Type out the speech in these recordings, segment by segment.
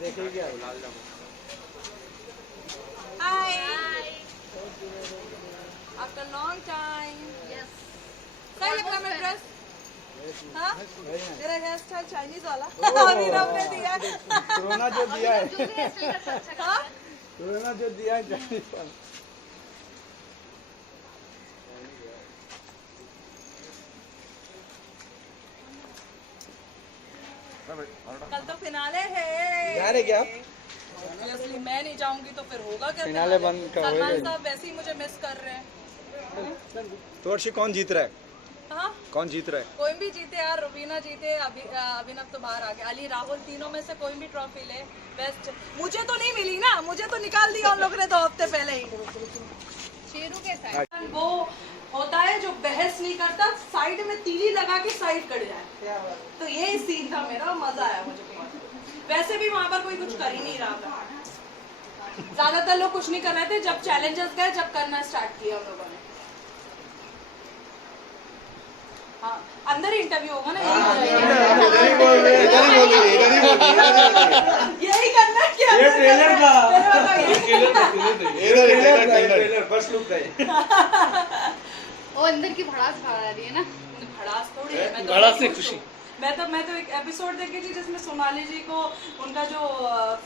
देखेगी क्या? Hi. After a long time. Yes. सही लगता मैं ड्रेस? हाँ? मेरा हेयर स्टाइल चाइनीज वाला। ओह। अभिनव ने दिया है। कोरोना जो दिया है, जो भी हेयरस्टाइल करता है, अच्छा हाँ? करता है। कोरोना जो दिया है जाने पर। कल तो फिनाले है। जा रहे क्या? Obviously मैं नहीं जाऊंगी तो फिर होगा क्या? फिनाले बंद का सलमान होएगा। साहब वैसे ही मुझे मिस कर रहे हैं। तो अर्शी कौन जीत रहा है? हाँ? कौन जीत रहा है? कोई भी जीते यार, रुबीना जीते, अभिनव तो बाहर आ गया, अली राहुल, तीनों में से कोई भी ट्रॉफी ले बेस्ट। मुझे तो नहीं मिली ना, मुझे तो निकाल दिया उन लोगों ने 2 हफ्ते पहले ही। शेरू कैसा है? वो होता है जो बहस नहीं करता, साइड में तीली लगा के साइड कट जाए, तो यही सीन था मेरा, मजा आया मुझे बहुत। वैसे भी वहां पर कोई कुछ कर ही नहीं रहा था, ज्यादातर लोग कुछ नहीं कर रहे थे। जब चैलेंजेस गए, जब करना स्टार्ट किया हम लोगों ने। हाँ, अंदर ही इंटरव्यू होगा ना, यही करना है क्या? ये ट्रेलर था। ट्रेलर फर्स्ट लुक था। वो अंदर की भड़ास बाहर आ रही है ना। भड़ास थोड़ी है, मैं तो भड़ास से खुश खुशी। हूँ। मैं तो एक एपिसोड देखी थी जिसमें सोनाली जी को उनका जो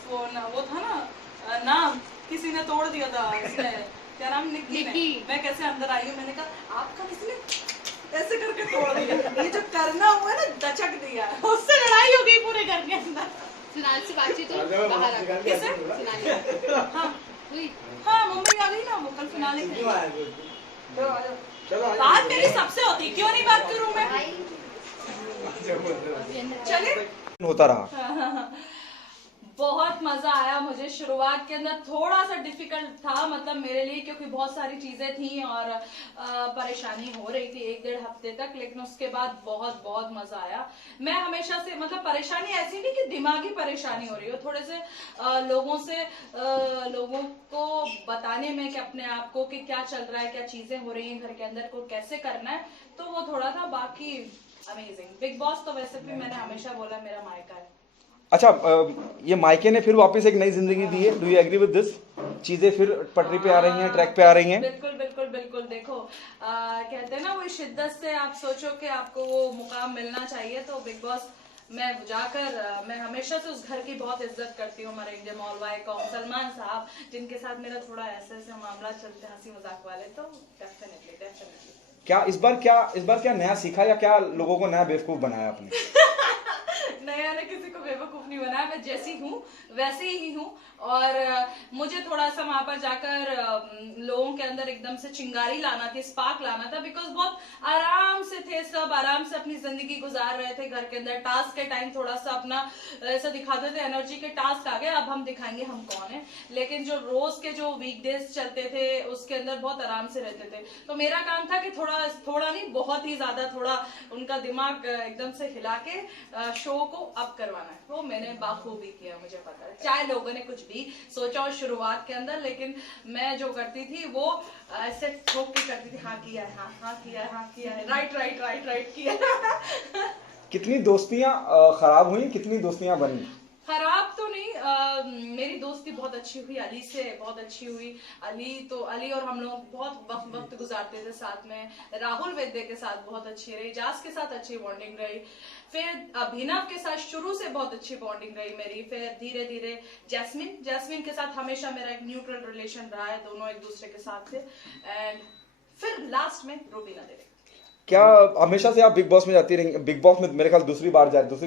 फोन वो था ना, नाम किसी ने तोड़ दिया था, इसमें क्या नाम, निक्की ने। मैं कैसे अंदर आई हूँ, मैंने कहा आपका किसने ऐसे करके तोड़ दिया। ये जो करना हुआ ना, दचक दिया, उससे लड़ाई हो गई पूरे घर के अंदर। सोनाली से बातचीत हुई, बाहर आ गई। किससे? सोनाली हाँ हुई। हाँ, मुंबई आ गई ना वो कल फिनाले के लिए। चलो बात मेरी सबसे होती, क्यों नहीं बात करूँ मैं? चलिए। होता रहा। बहुत मजा आया मुझे। शुरुआत के अंदर थोड़ा सा डिफिकल्ट था, मतलब मेरे लिए, क्योंकि बहुत सारी चीजें थी और परेशानी हो रही थी 1-1.5 हफ्ते तक, लेकिन उसके बाद बहुत बहुत मजा आया। मैं हमेशा से, मतलब परेशानी ऐसी नहीं कि दिमागी परेशानी हो रही हो, थोड़े से लोगों को बताने में कि अपने आप को कि क्या चल रहा है, क्या चीजें हो रही हैं घर के अंदर, को कैसे करना है, तो वो थोड़ा था। बाकी अमेजिंग। बिग बॉस तो वैसे भी मैंने हमेशा बोला मेरा मायका है। अच्छा, ये मायके ने फिर वापस एक नई जिंदगी दी है। Do you agree with this? चीजें फिर पटरी पे आ रही हैं, ट्रैक पे आ रही हैं। बिल्कुल बिल्कुल बिल्कुल। देखो कहते हैं ना, वो शिद्दत से आप सोचो कि आपको वो मुकाम मिलना चाहिए, तो बिग बॉस मैं जाकर मैं हमेशा से उस घर की बहुत इज्जत करती हूँ। हमारे इंडिया मॉल वाई कॉम सलमान साहब, जिनके साथ मेरा थोड़ा ऐसे ऐसे मामला चलते हैं, हंसी मजाक वाले, तो डेफिनेटली। क्या इस बार क्या नया सीखा, या क्या लोगों को नया बेवकूफ बनाया आपने? नया ने किसी को बेवकूफ नहीं बनाया, मैं जैसी हूँ वैसे ही हूँ। और मुझे थोड़ा सा वहां पर जाकर लोगों के अंदर एकदम से चिंगारी लाना थी, स्पार्क लाना था, बिकॉज बहुत आराम से थे सब, आराम से अपनी जिंदगी गुजार रहे थे घर के अंदर। टास्क के टाइम थोड़ा सा अपना ऐसा दिखाते थे, एनर्जी के टास्क आ गए, अब हम दिखाएंगे हम कौन है। लेकिन जो रोज के जो वीकडेज चलते थे उसके अंदर बहुत आराम से रहते थे। तो मेरा काम था कि थोड़ा नहीं, बहुत ही ज्यादा थोड़ा उनका दिमाग एकदम से हिला के शो को अप करवाना है। वो मैंने बाखूबी किया, मुझे पता है, चाहे लोगों ने कुछ भी सोचा हो शुरुआत के अंदर, लेकिन मैं जो करती थी वो ऐसे ठोक के करती थी। हाँ किया है, हाँ किया है, हाँ किया है, राइट किया है। कितनी दोस्तियां खराब हुई, कितनी दोस्तियां बनी? खराब तो नहीं, मेरी दोस्ती बहुत अच्छी हुई, अली से बहुत अच्छी हुई। अली और हम लोग बहुत वक्त गुजारते थे साथ में। राहुल वैद्य के साथ बहुत अच्छी रही, जास के साथ अच्छी बॉन्डिंग रही, फिर अभिनव के साथ शुरू से बहुत अच्छी बॉन्डिंग रही मेरी। फिर धीरे धीरे जैस्मिन के साथ हमेशा मेरा एक न्यूट्रल रिलेशन रहा है, दोनों एक दूसरे के साथ थे। एंड फिर लास्ट में रूबीना देवी। क्या हमेशा से आप बिग बॉस में जाती रही? बिग बॉस में मेरे ख्याल दूसरी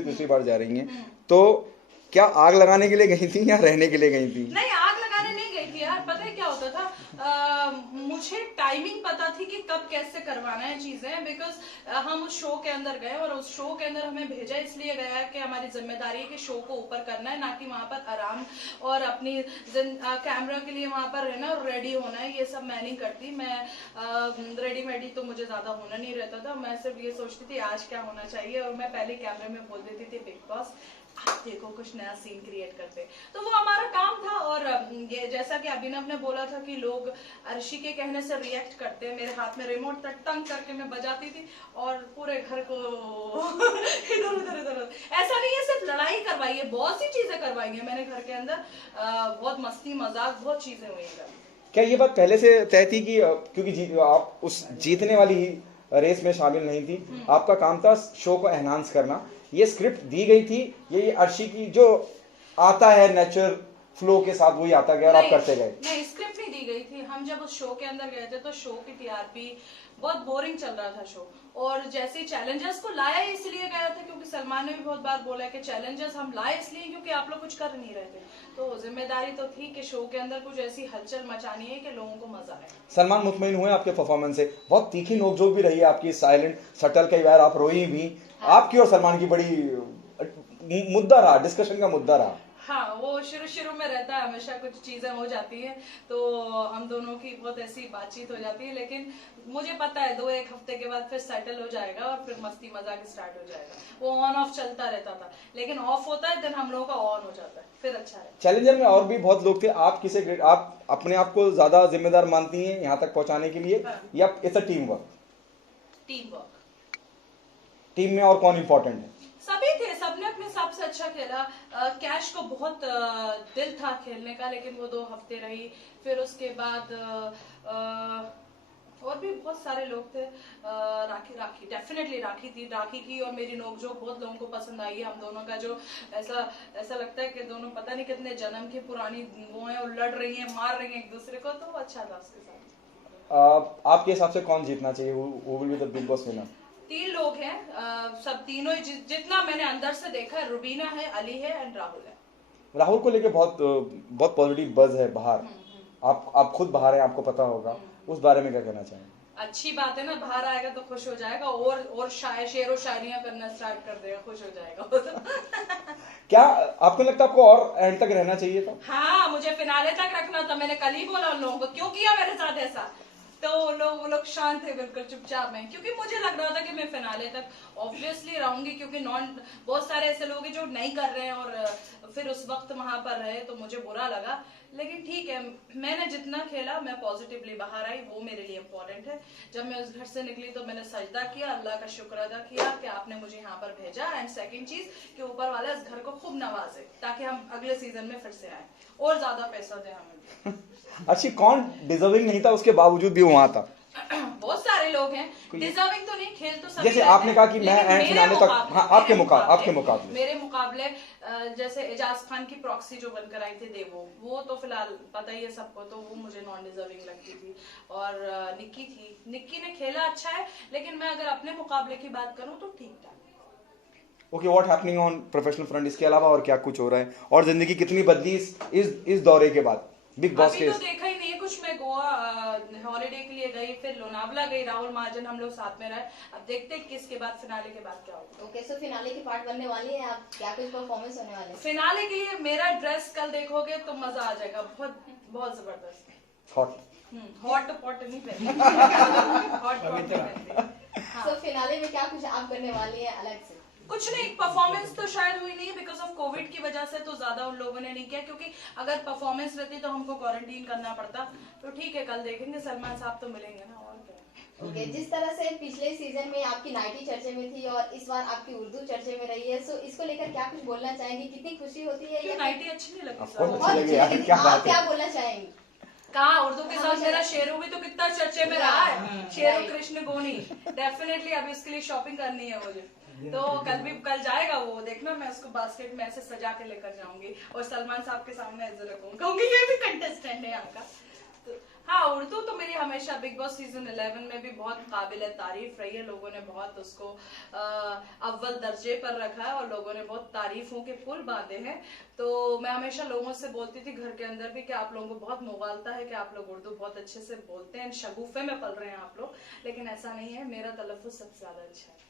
तीसरी बार जा रही हैं, तो क्या आग लगाने के लिए गई थी या रहने के लिए गई थी? नहीं, आग लगाने नहीं गई थी यार। पता है क्या होता था, मुझे टाइमिंग पता थी कि कब कैसे करवाना है चीजें, बिकॉज हम उस शो के अंदर गए और उस शो के अंदर हमें भेजा इसलिए गया है कि हमारी जिम्मेदारी है कि शो को ऊपर करना है, ना कि वहां पर आराम और अपनी कैमरा के लिए वहां पर रहना और रेडी होना है। ये सब मैं नहीं करती। मैं रेडीमेडी तो मुझे ज्यादा होना नहीं रहता था। मैं सिर्फ ये सोचती थी आज क्या होना चाहिए, और मैं पहले कैमरे में बोल देती थी बिग बॉस आप देखो कुछ नया सीन क्रिएट करते। तो वो हमारा काम था। और ये जैसा कि अभिनव ने बोला था कि लोग अर्शी के कहने से रिएक्ट करते हैं, मेरे हाथ में रिमोट था, टंग करके मैं बजाती थी और पूरे घर को इधर उधर इधर उधर। ऐसा नहीं है सिर्फ लड़ाई करवाई है, बहुत सी चीजें करवाई है मैंने घर के अंदर। बहुत मस्ती मजाक बहुत चीजें हुई हैं। क्या ये बात पहले से तय थी कि क्योंकि आप उस जीतने वाली ही रेस में शामिल नहीं थी, आपका काम था शो को एनहांस करना, ये स्क्रिप्ट दी गई थी, ये अर्शी की जो आता है नेचुरल फ्लो के साथ वही आता गया और आप करते गए? नहीं, स्क्रिप्ट नहीं दी गई थी। हम जब उस शो के अंदर गए थे तो शो की टीआरपी बहुत बोरिंग चल रहा था शो। और जैसे चैलेंजर्स को लाया इसलिए गया था क्योंकि सलमान ने भी बहुत बार बोला कि चैलेंजर्स हम लाए इसलिए क्योंकि आप लोग कुछ कर नहीं रहे थे। तो जिम्मेदारी तो थी कि शो के अंदर कुछ ऐसी हलचल मचानी है कि लोगों को मजा आए। सलमान मुतमईन हुए आपके परफॉर्मेंस से? बहुत तीखी नोकझोंक भी रही है आपकी, साइलेंट सटल, कई बार आप रोई भी। आपकी और सलमान की बड़ी मुद्दा रहा, डिस्कशन का मुद्दा रहा। हाँ, वो शुरू में रहता है, हमेशा कुछ चीजें हो जाती हैं तो हम दोनों की बहुत ऐसी बातचीत हो जाती है। लेकिन मुझे पता है 2-1 हफ्ते के बाद फिर सेटल हो जाएगा और फिर मस्ती मजाक स्टार्ट हो जाएगा। वो ऑन ऑफ चलता रहता था, लेकिन ऑफ होता है देन हम लोगों का ऑन हो जाता है, फिर अच्छा है। चैलेंजर में और भी बहुत लोग थे, आप अपने आप को ज्यादा जिम्मेदार मानती हैं यहाँ तक पहुंचाने के लिए, या it's a team work? Team में और कौन इंपॉर्टेंट है? सभी थे, सबने अपने हिसाब से अच्छा खेला। कैश को बहुत दिल था खेलने का, लेकिन वो 2 हफ्ते रही। फिर उसके बाद और भी बहुत सारे लोग थे। राखी डेफिनेटली राखी थी। राखी की और मेरी नोकझोंक बहुत लोगों को पसंद आई है। हम दोनों का जो ऐसा लगता है कि दोनों पता नहीं कितने जन्म की पुरानी वो हैं और लड़ रही हैं, मार रही हैं एक दूसरे को, तो अच्छा था उसके साथ। आपके हिसाब से कौन जीतना चाहिए? Who will be the big boss winner? 3 लोग हैं, सब तीनों जितना मैंने अंदर से देखा है, रुबीना है, अली है एंड राहुल है। राहुल को लेके बहुत पॉजिटिव बज है बाहर। आप खुद बाहर हैं, आपको पता होगा, उस बारे में क्या कहना चाहेंगे? अच्छी बात है ना, बाहर आएगा तो खुश हो जाएगा और शेर और शायरियां करना स्टार्ट कर देगा, खुश हो जाएगा। क्या आपको लगता है आपको और एंड तक रहना चाहिए था? हाँ, मुझे फिनाले तक रखना था। मैंने कल ही बोला उन लोगों को, क्यों किया मेरे साथ ऐसा? तो वो लोग शांत थे बिल्कुल चुपचाप में, क्योंकि मुझे लग रहा था कि मैं फिनाले तक ऑब्वियसली रहूंगी, क्योंकि बहुत सारे ऐसे लोग हैं जो नहीं कर रहे हैं और फिर उस वक्त वहां पर रहे, तो मुझे बुरा लगा। लेकिन ठीक है, मैंने जितना खेला मैं पॉजिटिवली बाहर आई, वो मेरे लिए इम्पोर्टेंट है। जब मैं उस घर से निकली तो मैंने सजदा किया, अल्लाह का शुक्र अदा किया कि आपने मुझे यहाँ पर भेजा। एंड सेकंड चीज कि ऊपर वाला इस घर को खूब नवाजे ताकि हम अगले सीजन में फिर से आए और ज्यादा पैसा दे हमें। अच्छी कौन डिजर्विंग नहीं था उसके बावजूद भी वहां था? बहुत सारे लोग हैं डिजर्विंग, तो नहीं, खेल तो सभी जैसे आपने कहा कि मैं एंड फिनाले तक, हाँ, आपके मुकाबले मेरे मुकाबले जैसे एजाज खान की प्रॉक्सी जो बनकर आई थी देवो, वो तो फिलहाल पता ही है सबको, तो वो मुझे नॉन डिजर्विंग लगती थी। और निक्की थी, निक्की ने खेला अच्छा है, लेकिन मैं अगर अपने मुकाबले की बात करूं तो ठीक था। Okay, what happening on professional front? इसके अलावा और क्या कुछ हो रहा है? और जिंदगी कितनी बदली इस दौरे के बाद बिग बॉस के? अभी तो देखा ही नहीं है कुछ। मैं गोवा हॉलिडे के लिए गई, फिर लोनावला गई, राहुल महाजन हम लोग साथ में रहे। अब देखते हैं किसके बाद फिनाले के बाद क्या होगा। ओके, सो फिनाले की पार्ट बनने वाली है, आप क्या कुछ परफॉर्मेंस होने वाले हैं? फिनाले के लिए मेरा ड्रेस कल देखोगे तो मजा आ जाएगा, बहुत बहुत जबरदस्त। हॉट पॉट नहीं पहनती, हॉट पॉट नहीं पहनती। सो फिनाले में क्या कुछ आप करने वाली हैं अलग से? कुछ नहीं, परफॉर्मेंस तो शायद हुई नहीं बिकॉज ऑफ कोविड की वजह से, तो ज्यादा उन लोगों ने नहीं किया, क्योंकि अगर परफॉर्मेंस रहती तो हमको क्वारंटीन करना पड़ता। तो ठीक है, कल देखेंगे, सलमान साहब तो मिलेंगे ना, और क्या। ओके, जिस तरह से पिछले सीजन में आपकी नाइटी चर्चे में थी और इस बार आपकी उर्दू चर्चे में रही है, सो इसको लेकर क्या कुछ बोलना चाहेंगे? कितनी खुशी होती है? क्यों नाइटी अच्छी नहीं लगती? बहुत अच्छी लगी। आप क्या बोलना चाहेंगे? कहा उर्दू के साथ मेरा शेरू भी तो कितना चर्चे में रहा है, शेरू कृष्ण गोनी। डेफिनेटली अभी इसके लिए शॉपिंग करनी है मुझे, तो कल जाएगा वो, देखना मैं उसको बास्केट में ऐसे सजा के लेकर जाऊंगी और सलमान साहब के सामने ऐसे रखूंगी, क्योंकि ये भी कंटेस्टेंट है यहाँ का। तो हाँ, उर्दू तो मेरी हमेशा बिग बॉस सीजन 11 में भी बहुत काबिल तारीफ रही है। लोगों ने बहुत उसको अव्वल दर्जे पर रखा है और लोगों ने बहुत तारीफों के पुल बांधे हैं। तो मैं हमेशा लोगों से बोलती थी घर के अंदर भी कि आप लोगों को बहुत मुगालता है कि आप लोग उर्दू बहुत अच्छे से बोलते हैं, शगुफे में पल रहे हैं आप लोग, लेकिन ऐसा नहीं है, मेरा तलफ़ुज़ सबसे ज्यादा अच्छा है।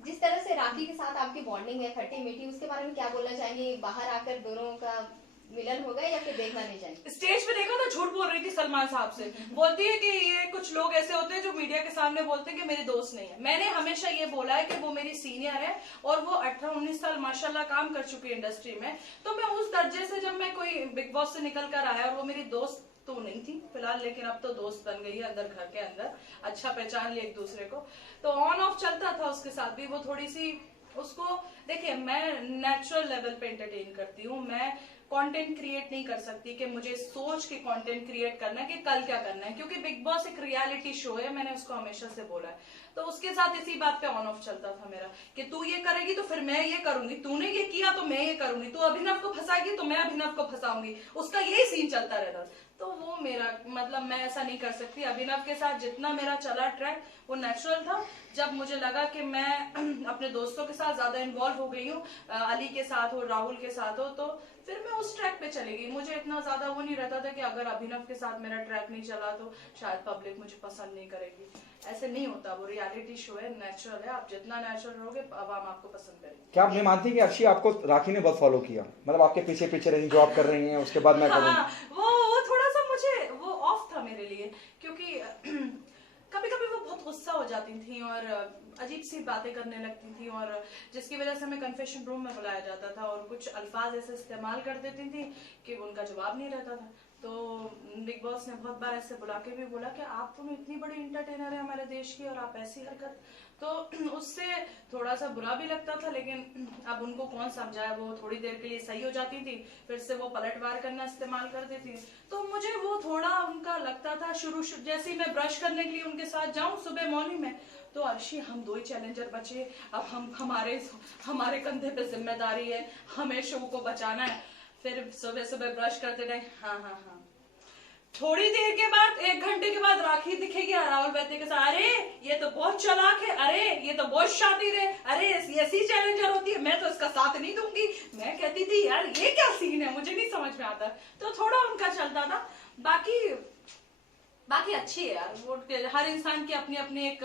जिस तरह से राखी के साथ आपकी बॉन्डिंग है खट्टी मीठी, उसके बारे में क्या बोलना चाहेंगे? बाहर आकर दोनों का मिलन होगा या फिर देखना नहीं चाहेंगे? स्टेज पे देखा था, झूठ बोल रही थी सलमान साहब से। बोलती है कि ये कुछ लोग ऐसे होते हैं जो मीडिया के सामने बोलते हैं कि मेरी दोस्त नहीं है। मैंने हमेशा ये बोला है कि वो मेरी सीनियर है और वो 18-19 साल माशाल्लाह काम कर चुकी है इंडस्ट्री में। तो मैं उस दर्जे से, जब मैं कोई बिग बॉस से निकल कर आया और वो मेरी दोस्त तो नहीं थी फिलहाल, लेकिन अब तो दोस्त बन गई है अंदर, घर के अंदर अच्छा पहचान लिया एक दूसरे को, तो ऑन ऑफ चलता था उसके साथ भी। वो थोड़ी सी उसको, देखिए मैं नेचुरल लेवल पे एंटरटेन करती हूँ, मैं कंटेंट क्रिएट नहीं कर सकती कि मुझे सोच के कंटेंट क्रिएट करना है कि कल क्या करना है, क्योंकि बिग बॉस एक रियलिटी शो है, मैंने उसको हमेशा से बोला है। तो उसके साथ इसी बात पे ऑन ऑफ चलता था मेरा कि तू ये करेगी तो फिर मैं ये करूंगी, तूने ये किया तो मैं ये करूंगी, तू अभिनव को फंसाएगी तो मैं अभिनव को फंसाऊंगी, उसका यही सीन चलता रहता। तो वो मेरा मतलब, मैं ऐसा नहीं कर सकती। अभिनव के साथ जितना मेरा चला ट्रैक वो नेचुरल था। जब मुझे लगा कि मैं अपने दोस्तों के साथ ज्यादा इन्वॉल्व हो गई हूँ, अली के साथ हो, राहुल के साथ हो, तो फिर मैं उस ट्रैक पे चली गई। मुझे इतना ज्यादा वो नहीं रहता था कि अगर अभिनव के साथ मेरा ट्रैक नहीं चला तो शायद पब्लिक मुझे पसंद नहीं करेगी। ऐसे नहीं होता, वो रियलिटी शो है, नेचुरल है। आप जितना नेचुरल रहोगे आवाम आपको पसंद करेगी। क्या आप ये मानती हैं कि अर्शी आपको राखी ने बहुत फॉलो किया, मतलब आपके पीछे पीछे रही, जो आप कर रही हैं उसके बाद मैं करूँ? हाँ, वो थोड़ा सा मुझे वो ऑफ था मेरे लिए, क्योंकि कभी कभी वो बहुत गुस्सा हो जाती थी और अजीब सी बातें करने लगती थी, और जिसकी वजह से हमें कन्फेशन रूम में बुलाया जाता था और कुछ अल्फाज ऐसे इस्तेमाल कर देती थी कि उनका जवाब नहीं रहता था। तो बिग बॉस ने बहुत बार ऐसे बुला के भी बोला कि आप तुम इतनी बड़ी इंटरटेनर है हमारे देश की और आप ऐसी हरकत, तो उससे थोड़ा सा बुरा भी लगता था। लेकिन अब उनको कौन समझाए, वो थोड़ी देर के लिए सही हो जाती थी, फिर से वो पलटवार करना इस्तेमाल कर देती। तो मुझे वो थोड़ा उनका लगता था, शुरू जैसे ही मैं ब्रश करने के लिए उनके साथ जाऊं सुबह मॉर्निंग में, तो अर्शी हम 2 ही चैलेंजर बचे, अब हमारे कंधे पे जिम्मेदारी है, हमें शो को बचाना है। फिर सुबह सुबह ब्रश करते रहे, हाँ। थोड़ी देर के बाद, 1 घंटे के बाद राखी दिखेगी राहुल बैठे के साथ, अरे ये तो बहुत चालाक है, अरे ये तो बहुत शातिर है, अरे ऐसी चैलेंजर होती है, मैं तो इसका साथ नहीं दूंगी। मैं कहती थी यार ये क्या सीन है, मुझे नहीं समझ में आता। तो थोड़ा उनका चलता था। बाकी अच्छी है यार, वो हर इंसान की अपनी अपनी एक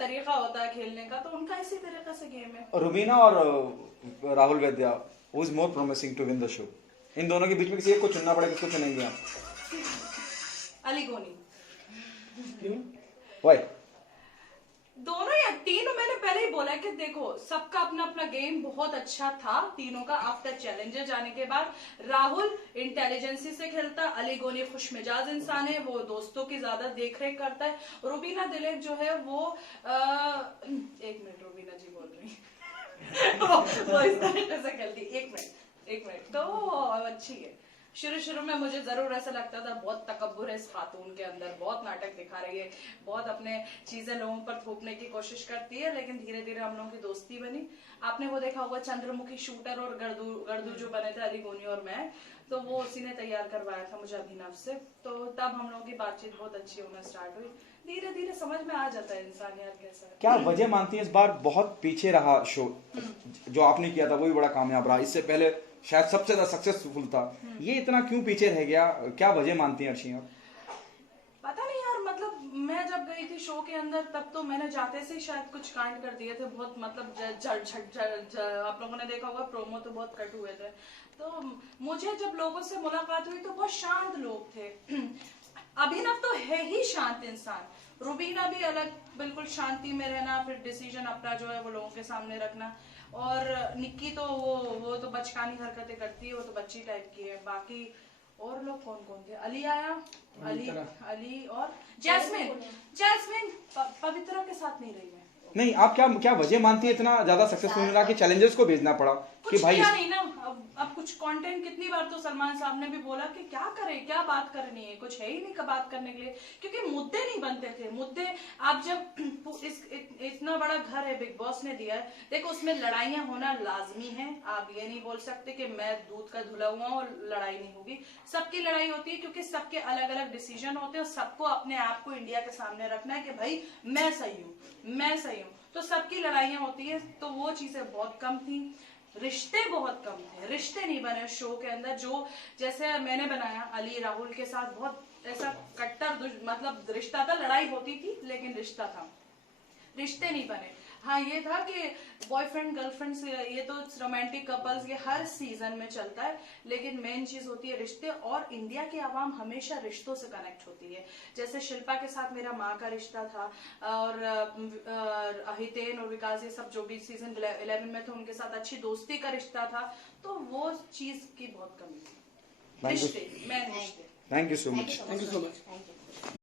तरीका होता है खेलने का, तो उनका इसी तरीके से गेम है। रुबीना और Rahul Vaidya, who is more promising to win the show? इन दोनों के बीच में किसी एक को चुनना पड़ेगा, किसको चुनेंगे आप? अली गोनी। क्यों? व्हाई? दोनों या तीनों, मैंने पहले ही बोला कि देखो सबका अपना अपना गेम बहुत अच्छा था तीनों का। आफ्टर चैलेंजर जाने के बाद राहुल इंटेलिजेंसी से खेलता, अली गोनी खुश मिजाज इंसान है, वो दोस्तों की ज्यादा देख रेख करता है। रुबीना दिलेक जो है वो 1 मिनट, रुबीना जी बोल रही वो इस तरीके से खेलती। 1 मिनट तो अच्छी है। शुरू में मुझे जरूर ऐसा लगता था बहुत तकब्बुर है इस खातून के अंदर, बहुत नाटक दिखा रही है, बहुत अपने चीजें लोगों पर थोपने की कोशिश करती है, लेकिन धीरे धीरे हम लोगों की दोस्ती बनी। आपने वो देखा होगा चंद्रमुखी शूटर और गर्दू जो बने थे अली गोनी और मैं, तो वो उसी ने तैयार करवाया था मुझे अभिनव से। तो तब हम लोगों की बातचीत बहुत अच्छी होना स्टार्ट हुई। धीरे धीरे समझ में आ जाता है इंसान यार कैसा है। क्या वजह मानती है इस बार बहुत पीछे रहा शो? जो आपने किया था वो भी बड़ा कामयाब रहा, इससे पहले शायद सबसे ज्यादा सक्सेसफुल था, ये इतना क्यों पीछे रह गया? क्या वजह मानती हैं अर्शी आप? पता नहीं यार, मतलब मैं जब गई थी शो के अंदर तब तो मैंने जाते से शायद कुछ कांड कर दिए थे बहुत, मतलब आप लोगों ने देखा होगा प्रोमो तो बहुत कट हुए थे। तो मुझे जब लोगों से मुलाकात हुई तो बहुत शांत लोग थे। अभिनव तो है ही शांत इंसान, रुबीना भी अलग, बिल्कुल शांति में रहना, फिर डिसीजन अपना जो है वो लोगों के सामने रखना, और निक्की तो वो तो बचकानी हरकतें करती है, वो तो बच्ची टाइप की है। बाकी और लोग कौन कौन थे? अली आया, अली और जैस्मिन पवित्रा के साथ नहीं रही मैं। नहीं, आप क्या वजह मानती है इतना ज्यादा सक्सेसफुल रहा कि चैलेंजर्स को भेजना पड़ा? कि कुछ भाई किया नहीं ना, अब कुछ कंटेंट, कितनी बार तो सलमान साहब ने भी बोला कि क्या करें, क्या बात करनी है, कुछ है ही नहीं का बात करने के लिए, क्योंकि मुद्दे नहीं बनते थे। मुद्दे आप जब इतना बड़ा घर है बिग बॉस ने दिया है, देखो उसमें लड़ाइयां होना लाजमी है। आप ये नहीं बोल सकते कि मैं दूध का धुला हुआ और लड़ाई नहीं होगी, सबकी लड़ाई होती है, क्योंकि सबके अलग अलग डिसीजन होते हैं और सबको अपने आप को इंडिया के सामने रखना है कि भाई मैं सही हूँ, तो सबकी लड़ाइयां होती है। तो वो चीजें बहुत कम थी, रिश्ते बहुत कम थे, रिश्ते नहीं बने शो के अंदर। जो जैसे मैंने बनाया अली राहुल के साथ, बहुत ऐसा कट्टर मतलब रिश्ता था, लड़ाई होती थी लेकिन रिश्ता था, रिश्ते नहीं बने। हाँ, ये था कि बॉयफ्रेंड गर्लफ्रेंड से ये तो रोमांटिक कपल्स ये हर सीजन में चलता है, लेकिन मेन चीज होती है रिश्ते, और इंडिया की आवाम हमेशा रिश्तों से कनेक्ट होती है। जैसे शिल्पा के साथ मेरा माँ का रिश्ता था, और हितेन और विकास ये सब जो भी सीजन 11 में थे उनके साथ अच्छी दोस्ती का रिश्ता था, तो वो चीज की बहुत कमी थी। Thank you. रिश्ते, मेन रिश्ते। Thank you so much. Thank you so much. Thank you.